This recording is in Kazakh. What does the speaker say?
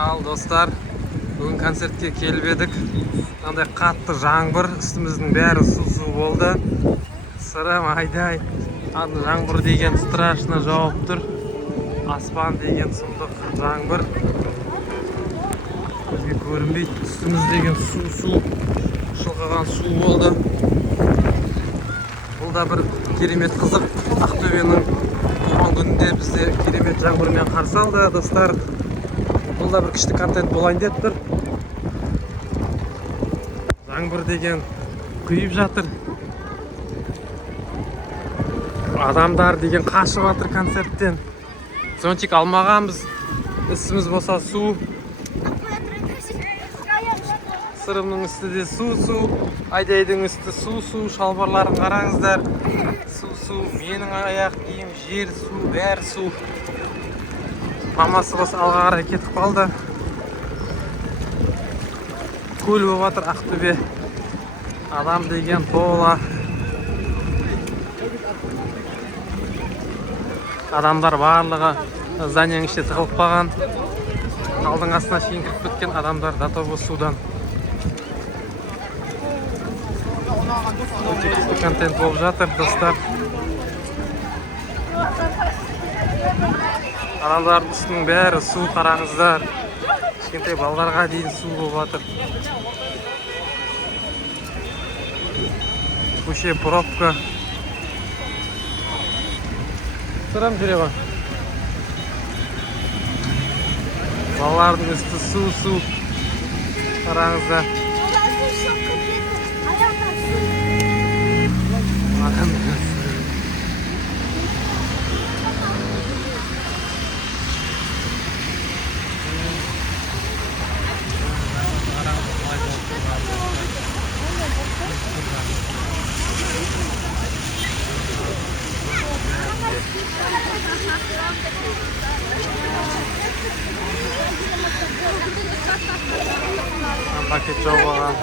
Al dostlar, бүгін концертке келіп едік. Андай қатты жаңбыр, үстіміздің бәрі су болды. Сырым айдай. Аны жаңбыр деген страшно жауып тұр. Аспан деген сұмдық жаңбыр. Бізге көрінбейді. Үстіміз деген су, шылқыған су болды. Бұл да бір керемет қызық. Ақтөбенің туған күнінде бізде керемет жаңбырмен қарсы алды достар. Бұл да бір күшті контент болайын деп тұр. Жаңбыр деген құйып жатыр. Адамдар деген қашып жатыр концерттен. Зонтик алмағанбыз. Үстіміз болса су. Сырымның үсті де су. Айдайдың үсті су. Шалбарларын қараңыздар. Су. Менің аяқ киім, жер су, бәрі су. Мамасы болса алға қарай кетіп қалды. Көл болып жатыр Ақтөбе. Адам деген тола. Адамдар барлығы зданияның іште тығылып қалған. Алдың астына шейін кіріп кеткен адамдар датовы судан. Өте контент болып жатыр достар. Адамдардың үстінің бәрі су, қараңыздар. Кішкентай балаларға дейін су болып жатыр. Көше пробка. Сырым жүре ма? Балалардың үсті су. Қараңыздар. Paket jauh banget.